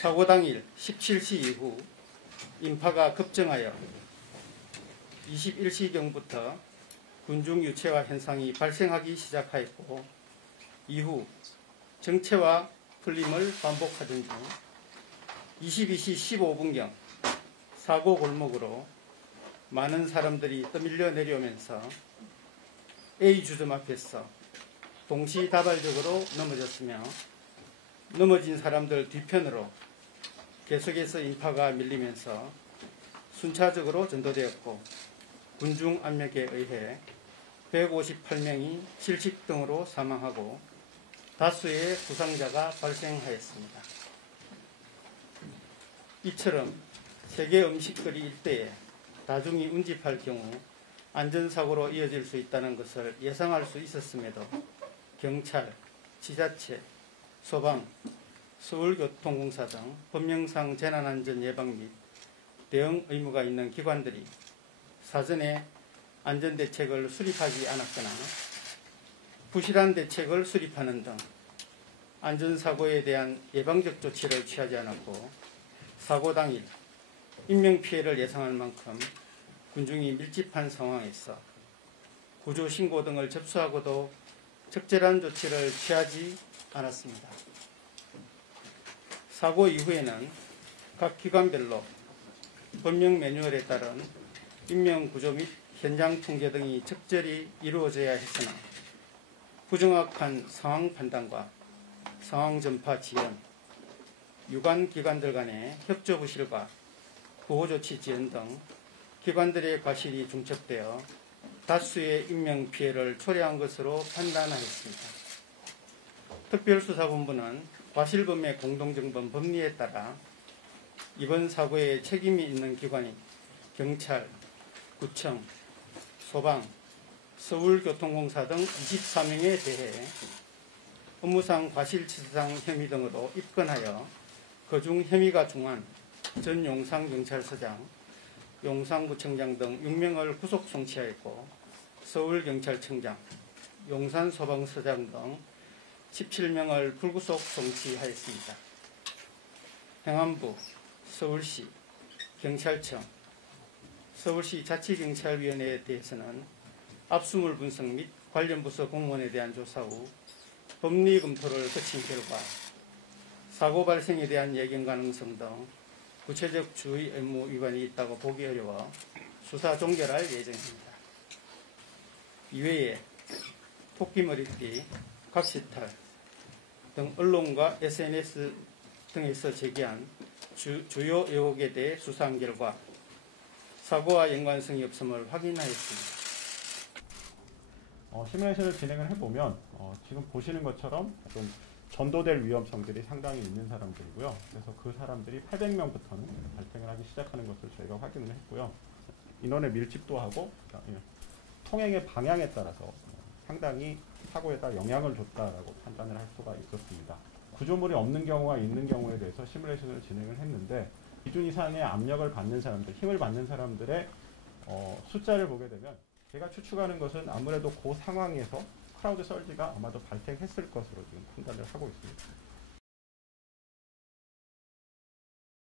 사고 당일 17시 이후 인파가 급증하여 21시경부터 군중 유체화 현상이 발생하기 시작하였고 이후 정체와 풀림을 반복하던 중 22시 15분경 사고 골목으로 많은 사람들이 떠밀려 내려오면서 A 주점 앞에서 동시다발적으로 넘어졌으며 넘어진 사람들 뒤편으로 계속해서 인파가 밀리면서 순차적으로 전도되었고 군중 압력에 의해 158명이 질식 등으로 사망하고 다수의 부상자가 발생하였습니다. 이처럼 세계 음식거리 일대에 다중이 운집할 경우 안전사고로 이어질 수 있다는 것을 예상할 수 있었음에도 경찰, 지자체, 소방, 서울교통공사 등 법령상 재난안전 예방 및 대응 의무가 있는 기관들이 사전에 안전대책을 수립하지 않았거나 부실한 대책을 수립하는 등 안전사고에 대한 예방적 조치를 취하지 않았고 사고 당일 인명피해를 예상할 만큼 군중이 밀집한 상황에서 구조신고 등을 접수하고도 적절한 조치를 취하지 않았습니다. 사고 이후에는 각 기관별로 법령 매뉴얼에 따른 인명구조 및 현장 통제 등이 적절히 이루어져야 했으나 부정확한 상황 판단과 상황 전파 지연, 유관 기관들 간의 협조 부실과 보호조치 지연 등 기관들의 과실이 중첩되어 다수의 인명피해를 초래한 것으로 판단하였습니다. 특별수사본부는 과실범의 공동정범 법리에 따라 이번 사고에 책임이 있는 기관인 경찰, 구청, 소방, 서울교통공사 등 24명에 대해 업무상 과실치사상 혐의 등으로 입건하여 그중 혐의가 중한 전 용산경찰서장, 용산구청장 등 6명을 구속 송치하였고 서울경찰청장, 용산소방서장 등 17명을 불구속 송치하였습니다. 행안부, 서울시, 경찰청, 서울시 자치경찰위원회에 대해서는 압수물 분석 및 관련 부서 공무원에 대한 조사 후 법리 검토를 거친 결과 사고 발생에 대한 예견 가능성 등 구체적 주의 의무 위반이 있다고 보기 어려워 수사 종결할 예정입니다. 이외에 토끼머리띠, 각시탈 등 언론과 SNS 등에서 제기한 주요 의혹에 대해 수사한 결과 사고와 연관성이 없음을 확인하였습니다. 시뮬레이션을 진행을 해보면 지금 보시는 것처럼 좀 전도될 위험성들이 상당히 있는 사람들이고요. 그래서 그 사람들이 800명부터는 발생을 하기 시작하는 것을 저희가 확인을 했고요. 인원의 밀집도 하고 통행의 방향에 따라서 상당히 사고에 따라 영향을 줬다라고 판단을 할 수가 있었습니다. 구조물이 없는 경우와 있는 경우에 대해서 시뮬레이션을 진행을 했는데 기준 이상의 압력을 받는 사람들, 힘을 받는 사람들의 숫자를 보게 되면 제가 추측하는 것은 아무래도 그 상황에서 크라우드 설지가 아마도 발생했을 것으로 지금 판단을 하고 있습니다.